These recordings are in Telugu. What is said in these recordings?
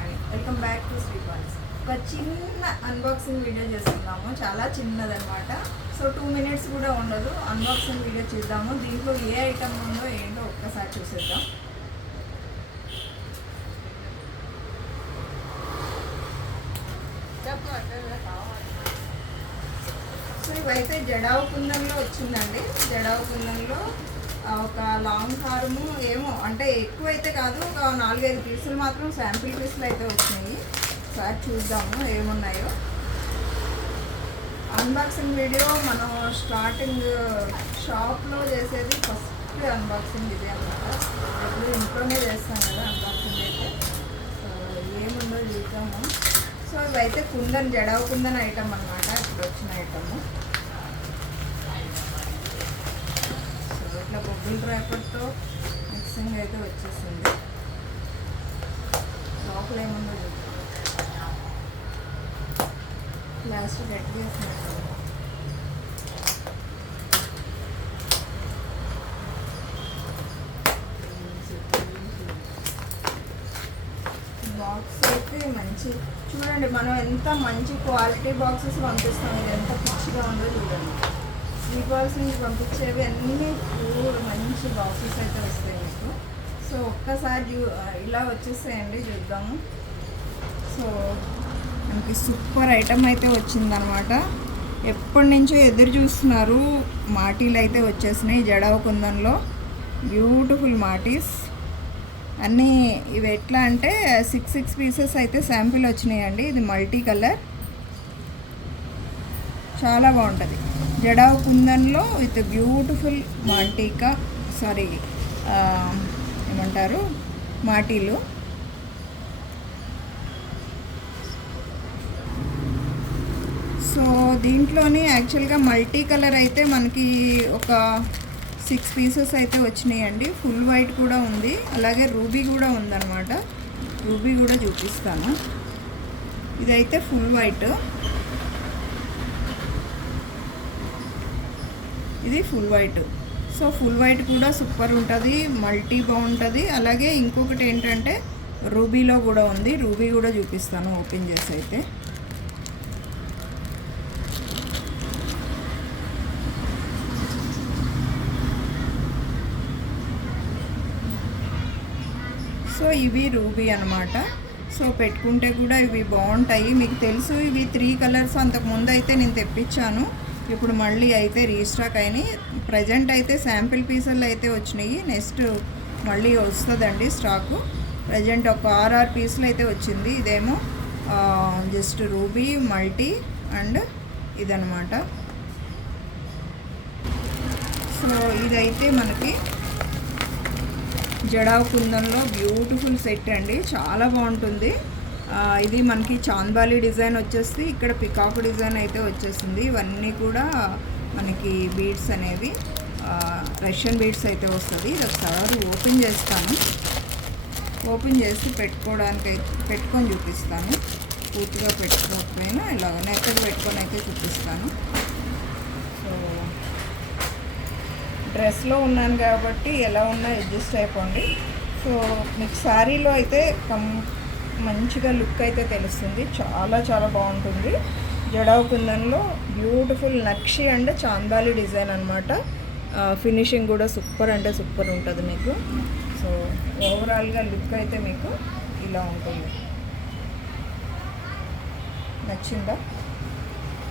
అండి, వెల్కమ్ బ్యాక్ టు శ్రీ. ఒక చిన్న అన్బాక్సింగ్ వీడియో చేస్తున్నాము, చాలా చిన్నదనమాట. సో 2 minutes కూడా ఉండదు. అన్బాక్సింగ్ వీడియో చేద్దాము. దీంట్లో ఏ ఐటమ్ ఉందో ఏంటో ఒక్కసారి చూసేద్దాం. సో ఇవైతే జడావు కుందంలో వచ్చిందండి. జడావు కుందంలో ఒక లాంగ్ హారము ఏమో అంటే ఎక్కువ అయితే కాదు, ఒక 4-5 పీసులు మాత్రం శాంపిల్ పీసులు అయితే వచ్చినాయి. ఒకసారి చూద్దాము ఏమున్నాయో. అన్బాక్సింగ్ వీడియో మనం స్టార్టింగ్ షాప్లో చేసేది ఫస్ట్ అన్బాక్సింగ్ ఇదే అన్నమాట. ఎప్పుడు ఇంట్లోనే చేస్తాం కదా అన్బాక్సింగ్ అయితే. ఏముందో చూద్దాము. సో ఇవైతే కుందన్, జడావు కుందన్ ఐటమ్ అనమాట, ఇప్పుడు వచ్చిన ఐటము. సో ఇట్లా బొబ్బుల ర్యాపర్తో మిక్సింగ్ అయితే వచ్చేసింది. లోపల ఏముందో చూద్దాం. ప్లాస్టిక్ గట్టి చేస్తున్నట్టు బాక్స్ అయితే మంచి చూడండి. మనం ఎంత మంచి క్వాలిటీ బాక్సెస్ పంపిస్తాం. ఇది ఎంత పిచ్చిగా ఉందో చూడండి. ఈ బాక్స్ నుంచి పంపించేవి అన్నీ మంచి బాక్సెస్ అయితే వస్తాయి మీకు. సో ఒక్కసారి ఇలా వచ్చేసాయండి, చూద్దాము. సో మనకి సూపర్ ఐటమ్ అయితే వచ్చిందనమాట. ఎప్పటి నుంచో ఎదురు చూస్తున్నారు. మాటీలు అయితే వచ్చేసినాయి జడావు కుందంలో. బ్యూటిఫుల్ మాటీస్ అన్నీ. ఇవి ఎట్లా అంటే 6 పీసెస్ అయితే శాంపిల్ వచ్చినాయండి. ఇది మల్టీ కలర్, చాలా బాగుంటుంది. జడావు కుందన్లో విత్ బ్యూటిఫుల్ మాంటికా, సారీ ఏమంటారు, మాటీలు. సో దీంట్లోనే యాక్చువల్గా మల్టీ కలర్ అయితే మనకి ఒక 6 పీసెస్ అయితే వచ్చినాయండి. ఫుల్ వైట్ కూడా ఉంది, అలాగే రూబీ కూడా ఉందన్నమాట. రూబీ కూడా చూపిస్తాను. ఇదైతే ఫుల్ వైట్, ఇది full white. So full white కూడా సూపర్ ఉంటుంది, మల్టీ బాగుంటుంది. అలాగే ఇంకొకటి ఏంటంటే రూబీలో కూడా ఉంది. రూబీ కూడా చూపిస్తాను ఓపెన్ చేసి అయితే. సో ఇవి రూబీ అనమాట. సో పెట్టుకుంటే కూడా ఇవి బాగుంటాయి. మీకు తెలుసు ఇవి 3 కలర్స్ అంతకుముందు అయితే నేను తెప్పించాను. ఇప్పుడు మళ్ళీ అయితే రీస్టాక్ అయినాయి. ప్రజెంట్ అయితే శాంపిల్ పీసులు అయితే వచ్చినాయి. నెక్స్ట్ మళ్ళీ వస్తుందండి స్టాకు. ప్రజెంట్ ఒక 6 పీసులు అయితే వచ్చింది. ఇదేమో జస్ట్ రూబీ మల్టీ అండ్ ఇదనమాట. సో ఇదైతే మనకి జడావు కుందంలో బ్యూటిఫుల్ సెట్ అండి, చాలా బాగుంటుంది. ఇది మనకి చాంద్బాలి డిజైన్ వచ్చేసి ఇక్కడ పికాక్ డిజైన్ అయితే వచ్చేసింది. ఇవన్నీ కూడా మనకి బీడ్స్ అనేవి రష్యన్ బీడ్స్ అయితే వస్తుంది. ఇది ఒకసారి ఓపెన్ చేస్తాను. ఓపెన్ చేసి పెట్టుకొని చూపిస్తాను. పూర్తిగా పెట్టుకోకపోయినా ఇలాగ నెక్కది పెట్టుకొని అయితే చూపిస్తాను. సో డ్రెస్లో ఉన్నాను కాబట్టి ఎలా ఉన్నా అడ్జస్ట్ అయిపోండి. సో మీకు శారీలో అయితే మంచిగా లుక్ అయితే తెలుస్తుంది. చాలా చాలా బాగుంటుంది. Jadau కుందన్లో beautiful nakshi and చాందాలి design అనమాట. ఫినిషింగ్ కూడా సూపర్ అంటే సూపర్ ఉంటుంది మీకు. సో ఓవరాల్గా లుక్ అయితే మీకు ఇలా ఉంటుంది. నచ్చిందా?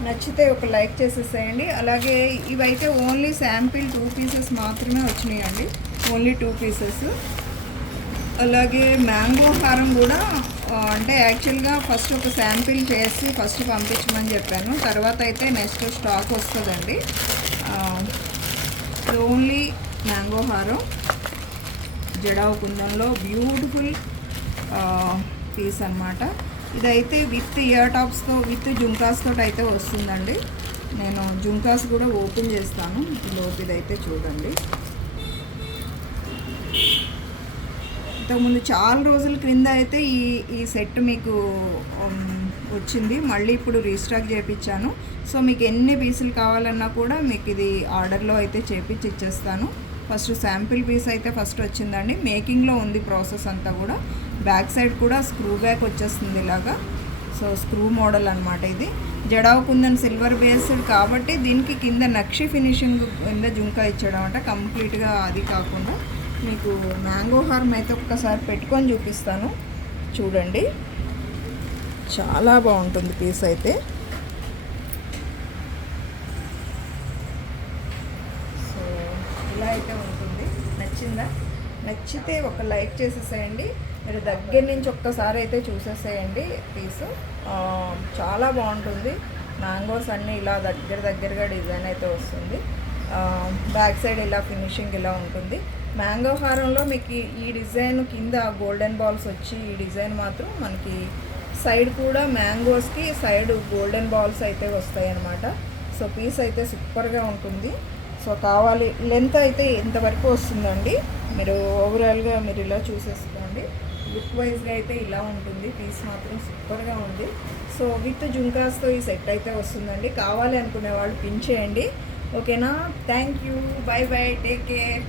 నచ్చితే ఒక లైక్ చేసేసేయండి. అలాగే ఇవైతే ఓన్లీ శాంపిల్ 2 పీసెస్ మాత్రమే వచ్చినాయండి, ఓన్లీ 2 పీసెస్. అలాగే మ్యాంగో హారం కూడా అంటే యాక్చువల్గా ఫస్ట్ ఒక శాంపిల్ చేసి ఫస్ట్ పంపించమని చెప్పాను. తర్వాత అయితే నెక్స్ట్ స్టాక్ వస్తుందండి. ఓన్లీ మ్యాంగో హారం జడావు కుందంలో బ్యూటిఫుల్ పీస్ అన్నమాట. ఇదైతే విత్ ఇయర్ టాప్స్తో విత్ జుంకాస్తో అయితే వస్తుందండి. నేను జుంకాస్ కూడా ఓపెన్ చేస్తాను. లోపు ఇదైతే చూడండి. ఇంతకుముందు చాలా రోజుల క్రింద అయితే ఈ సెట్ మీకు వచ్చింది. మళ్ళీ ఇప్పుడు రీస్టాక్ చేయించాను. సో మీకు ఎన్ని పీసులు కావాలన్నా కూడా మీకు ఇది ఆర్డర్లో అయితే చేపించి ఇచ్చేస్తాను. ఫస్ట్ శాంపిల్ పీస్ అయితే ఫస్ట్ వచ్చిందండి. మేకింగ్లో ఉంది ప్రాసెస్ అంతా కూడా. బ్యాక్ సైడ్ కూడా స్క్రూ బ్యాక్ వచ్చేస్తుంది ఇలాగా. సో స్క్రూ మోడల్ అనమాట ఇది. జడావు కుందన్ సిల్వర్ బేస్డ్ కాబట్టి దీనికి కింద నక్షి ఫినిషింగ్ కింద జుంకా ఇచ్చడం అంటే కంప్లీట్గా అది కాకుండా మీకు మ్యాంగో హార్మ్ అయితే ఒక్కసారి పెట్టుకొని చూపిస్తాను చూడండి. చాలా బాగుంటుంది పీస్ అయితే. సో ఇలా అయితే ఉంటుంది. నచ్చిందా? నచ్చితే ఒక లైక్ చేసేసేయండి. మీరు దగ్గర నుంచి ఒక్కసారి అయితే చూసేసేయండి పీసు. చాలా బాగుంటుంది. మ్యాంగోస్ అన్నీ ఇలా దగ్గరగా డిజైన్ అయితే వస్తుంది. బ్యాక్ సైడ్ ఇలా ఫినిషింగ్ ఇలా ఉంటుంది. మ్యాంగో హారంలో మీకు ఈ డిజైన్ కింద గోల్డెన్ బాల్స్ వచ్చి ఈ డిజైన్ మాత్రం మనకి సైడ్ కూడా మ్యాంగోస్కి సైడ్ గోల్డెన్ బాల్స్ అయితే వస్తాయి అన్నమాట. సో పీస్ అయితే సూపర్గా ఉంటుంది. సో కావాలి లెంత్ అయితే ఇంతవరకు వస్తుందండి. మీరు ఓవరాల్గా మీరు ఇలా చూసేసుకోండి. లుక్ వైజ్గా అయితే ఇలా ఉంటుంది. పీస్ మాత్రం సూపర్గా ఉంది. సో విత్ జుంకాస్తో ఈ సెట్ అయితే వస్తుందండి. కావాలి అనుకునే వాళ్ళు పిన్ చేయండి. ఓకేనా? Thank you. By by. Take care.